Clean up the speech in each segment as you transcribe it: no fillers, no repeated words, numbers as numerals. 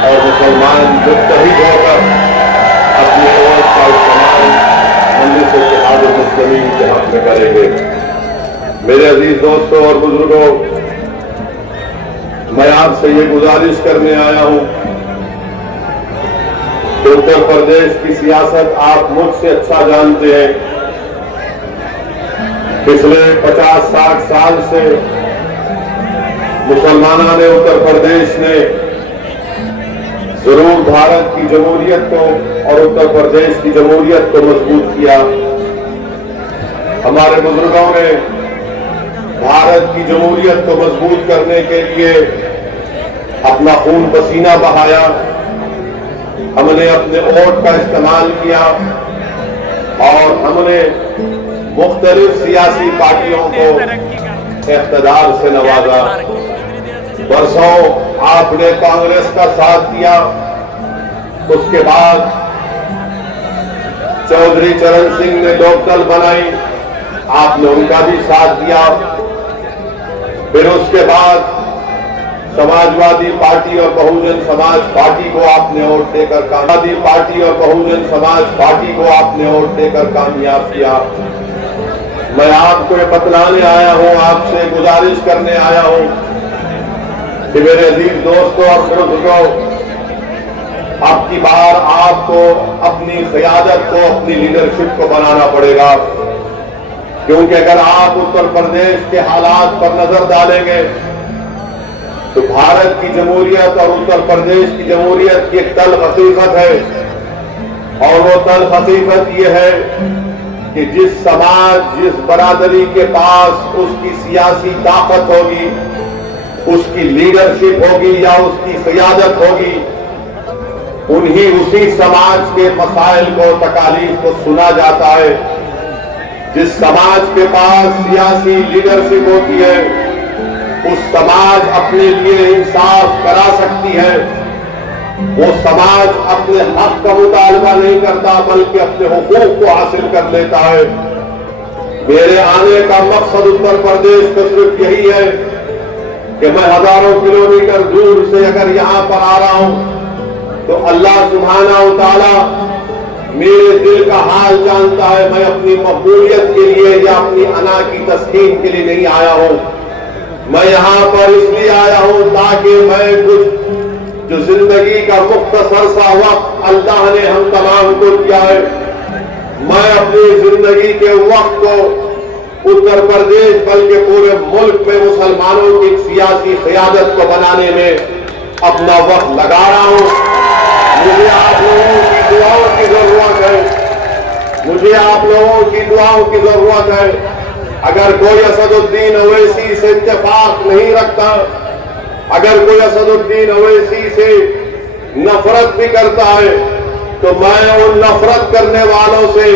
اور مسلمان متحد ہو کر اپنے ووٹ کا استعمال مجلس اتحاد المسلمین کے حق میں کریں گے۔ میرے عزیز دوستوں اور بزرگوں، میں آپ سے یہ گزارش کرنے آیا ہوں کہ اتر پردیش کی سیاست آپ مجھ سے اچھا جانتے ہیں۔ پچھلے 50-60 سال سے مسلمانوں نے اتر پردیش نے ضرور بھارت کی جمہوریت کو اور اتر پردیش کی جمہوریت کو مضبوط کیا۔ ہمارے بزرگوں نے بھارت کی جمہوریت کو مضبوط کرنے کے لیے اپنا خون پسینہ بہایا، ہم نے اپنے ووٹ کا استعمال کیا اور ہم نے مختلف سیاسی پارٹیوں کو اقتدار سے نوازا۔ برسوں آپ نے کانگریس کا ساتھ دیا، اس کے بعد چودھری چرن سنگھ نے لوکدل بنائی، آپ نے ان کا بھی ساتھ دیا۔ پھر اس کے بعد سماجوادی پارٹی اور بہوجن سماج پارٹی کو آپ نے ووٹ دے کر کامیاب کیا۔ میں آپ کو یہ بتلانے آیا ہوں، آپ سے گزارش کرنے آیا ہوں کہ میرے عزیز دوستوں اور بزرگوں، اب کی بار آپ کو اپنی قیادت کو، اپنی لیڈرشپ کو بنانا پڑے گا، کیونکہ اگر آپ اتر پردیش کے حالات پر نظر ڈالیں گے تو بھارت کی جمہوریت اور اتر پردیش کی جمہوریت کی ایک تلخ حقیقت ہے، اور وہ تلخ حقیقت یہ ہے کہ جس سماج، جس برادری کے پاس اس کی سیاسی طاقت ہوگی، اس کی لیڈرشپ ہوگی یا اس کی قیادت ہوگی، اسی سماج کے مسائل کو، تکالیف کو سنا جاتا ہے۔ جس سماج کے پاس سیاسی لیڈرشپ ہوتی ہے، اس سماج اپنے لیے انصاف کرا سکتی ہے، وہ سماج اپنے حق کا مطالبہ نہیں کرتا بلکہ اپنے حقوق کو حاصل کر لیتا ہے۔ میرے آنے کا مقصد اتر پردیش کا صرف یہی ہے کہ میں ہزاروں کلومیٹر دور سے اگر یہاں پر آ رہا ہوں تو اللہ سبحانہ و تعالی میرے دل کا حال جانتا ہے۔ میں اپنی مقبولیت کے لیے یا اپنی انا کی تسکین کے لیے نہیں آیا ہوں، میں یہاں پر اس لیے آیا ہوں تاکہ میں کچھ جو زندگی کا مختصر سا وقت اللہ نے ہم تمام کو دیا ہے، میں اپنی زندگی کے وقت کو اتر پردیش بلکہ پورے ملک میں مسلمانوں کی سیاسی قیادت کو بنانے میں اپنا وقت لگا رہا ہوں۔ مجھے آپ لوگوں کی دعاؤں کی ضرورت ہے، مجھے آپ لوگوں کی دعاؤں کی ضرورت ہے۔ اگر کوئی اسد الدین اویسی سے اتفاق نہیں رکھتا، اگر کوئی اسد الدین اویسی سے نفرت بھی کرتا ہے، تو میں ان نفرت کرنے والوں سے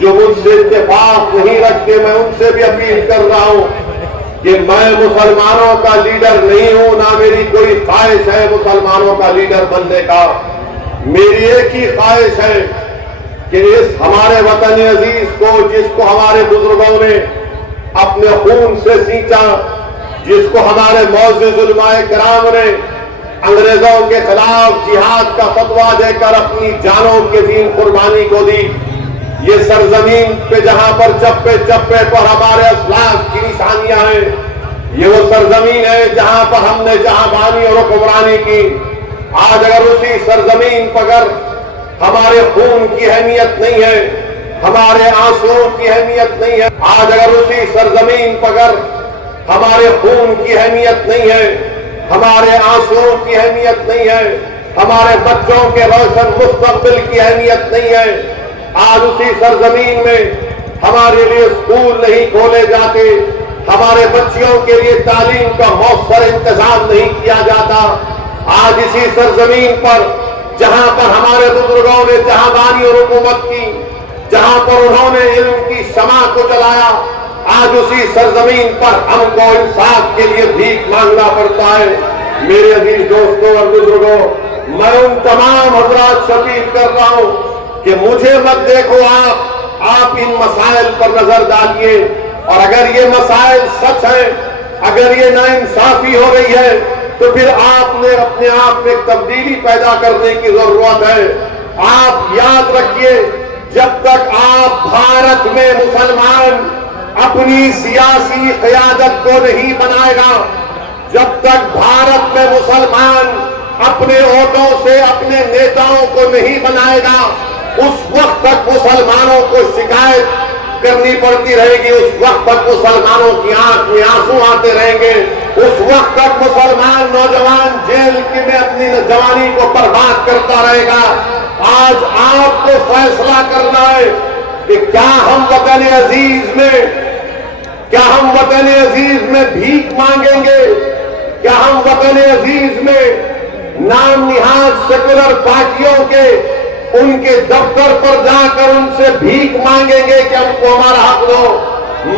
جو مجھ سے اتفاق نہیں رکھتے، میں ان سے بھی اپیل کر رہا ہوں کہ میں مسلمانوں کا لیڈر نہیں ہوں، نہ میری کوئی خواہش ہے مسلمانوں کا لیڈر بننے کا۔ میری ایک ہی خواہش ہے کہ اس ہمارے وطن عزیز کو، جس کو ہمارے بزرگوں نے اپنے خون سے سینچا، جس کو ہمارے معزز علماء کرام نے انگریزوں کے خلاف جہاد کا فتویٰ دے کر اپنی جانوں کے دین قربانی کو دی، یہ سرزمین پہ جہاں پر چپے چپے پر ہمارے اسلاف کی نشانیاں ہیں، یہ وہ سرزمین ہے جہاں پر ہم نے جہاں بانی اور حکمرانی کی۔ آج اگر اسی سرزمین پر اگر ہمارے خون کی اہمیت نہیں ہے، ہمارے آنسوؤں کی اہمیت نہیں ہے، آج اگر اسی سرزمین پر اگر ہمارے خون کی اہمیت نہیں ہے، ہمارے آنسوؤں کی اہمیت نہیں ہے، ہمارے بچوں کے روشن مستقبل کی اہمیت نہیں ہے، آج اسی سرزمین میں ہمارے لیے اسکول نہیں کھولے جاتے، ہمارے بچیوں کے لیے تعلیم کا مؤثر انتظام نہیں کیا جاتا، آج اسی سرزمین پر جہاں پر ہمارے بزرگوں نے جہاں بانی اور حکومت کی، جہاں پر انہوں نے علم کی شمع کو جلایا، آج اسی سرزمین پر ہم کو انصاف کے لیے بھیک مانگنا پڑتا ہے۔ میرے عزیز دوستوں اور بزرگوں، میں ان تمام حضرات سے اپیل کر رہا ہوں کہ مجھے مت دیکھو، آپ ان مسائل پر نظر ڈالیے، اور اگر یہ مسائل سچ ہیں، اگر یہ ناانصافی ہو رہی ہے تو پھر آپ نے اپنے آپ میں تبدیلی پیدا کرنے کی ضرورت ہے. آپ یاد رکھیے، جب تک آپ بھارت میں مسلمان اپنی سیاسی قیادت کو نہیں بنائے گا، جب تک بھارت میں مسلمان اپنے ووٹوں سے اپنے نیتاؤں کو نہیں بنائے گا، اس وقت تک مسلمانوں کو شکایت کرنی پڑتی رہے گی، اس وقت تک مسلمانوں کی آنکھ میں آنسو آتے رہیں گے، اس وقت تک مسلمان نوجوان جیل میں اپنی جوانی کو برباد کرتا رہے گا. آج آپ کو فیصلہ کرنا ہے کہ کیا ہم وطن عزیز میں بھیک مانگیں گے، کیا ہم وطن عزیز میں نام نہاد سیکولر پارٹیوں کے ان کے دفتر پر جا کر ان سے بھیک مانگیں گے کہ ہم کو ہمارا حق دو.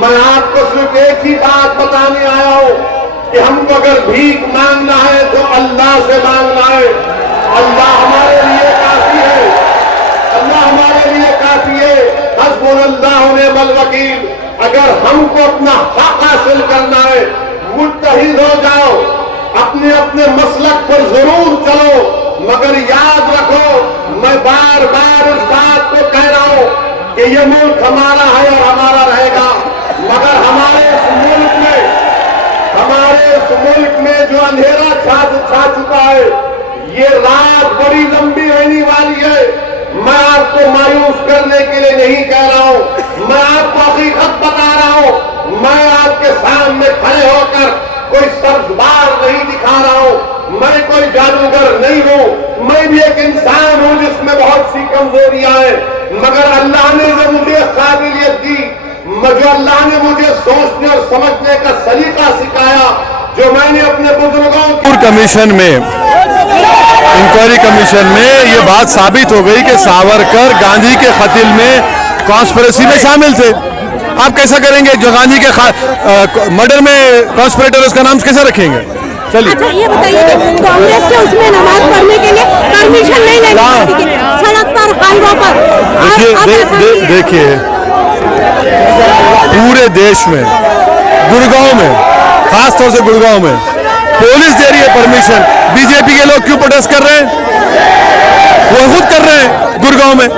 میں آپ کو صرف ایک ہی بات بتانے آیا ہوں کہ ہم کو اگر بھیک مانگنا ہے تو اللہ سے مانگنا ہے. اللہ ہمارے لیے کافی ہے، اللہ ہمارے لیے کافی ہے. حسبنا اللہ ونعم الوکیل. اگر ہم کو اپنا حق حاصل کرنا ہے، متحد ہو جاؤ، اپنے اپنے مسلک پر ضرور چلو، مگر یاد رکھو، میں بار بار اس بات کو کہہ رہا ہوں کہ یہ ملک ہمارا ہے اور ہمارا رہے گا، مگر ہمارے اس ملک میں جو اندھیرا چھا چکا ہے، یہ رات بڑی لمبی رہنے والی ہے. میں آپ کو مایوس کرنے کے لیے نہیں کہہ رہا ہوں، میں آپ کو حقیقت بتا رہا ہوں. میں آپ کے سامنے کھڑے ہو کر کوئی سبزبار نہیں دکھا رہا ہوں، میں کوئی جادوگر نہیں ہوں، میں بھی ایک انسان ہوں جس میں بہت سی کمزوریاں ہیں، مگر اللہ نے جو مجھے قابلیت دی، جو اللہ نے مجھے سوچنے اور سمجھنے کا سلیقہ سکھایا، جو میں نے اپنے بزرگوں کمیشن میں انکوائری کمیشن میں یہ بات ثابت ہو گئی کہ ساورکر گاندھی کے قتل میں کانسپریسی میں شامل تھے. آپ کیسا کریں گے جو گاندھی کے مرڈر میں کانسپریٹر، اس کا نام کیسا رکھیں گے؟ چلیے اچھا یہ بتائیے کہ کانگریس کے اس میں نماز پڑھنے کے لیے پرمیشن نہیں لینی پڑتی تھی سڑک پر، ہائیوے پر. دیکھیے پورے دیش میں، گڑگاؤں میں، خاص طور سے گڑگاؤں میں پولیس دے رہی ہے پرمیشن. بی جے پی کے لوگ کیوں پروٹیسٹ کر رہے ہیں؟ وہ خود کر رہے ہیں گڑگاؤں میں.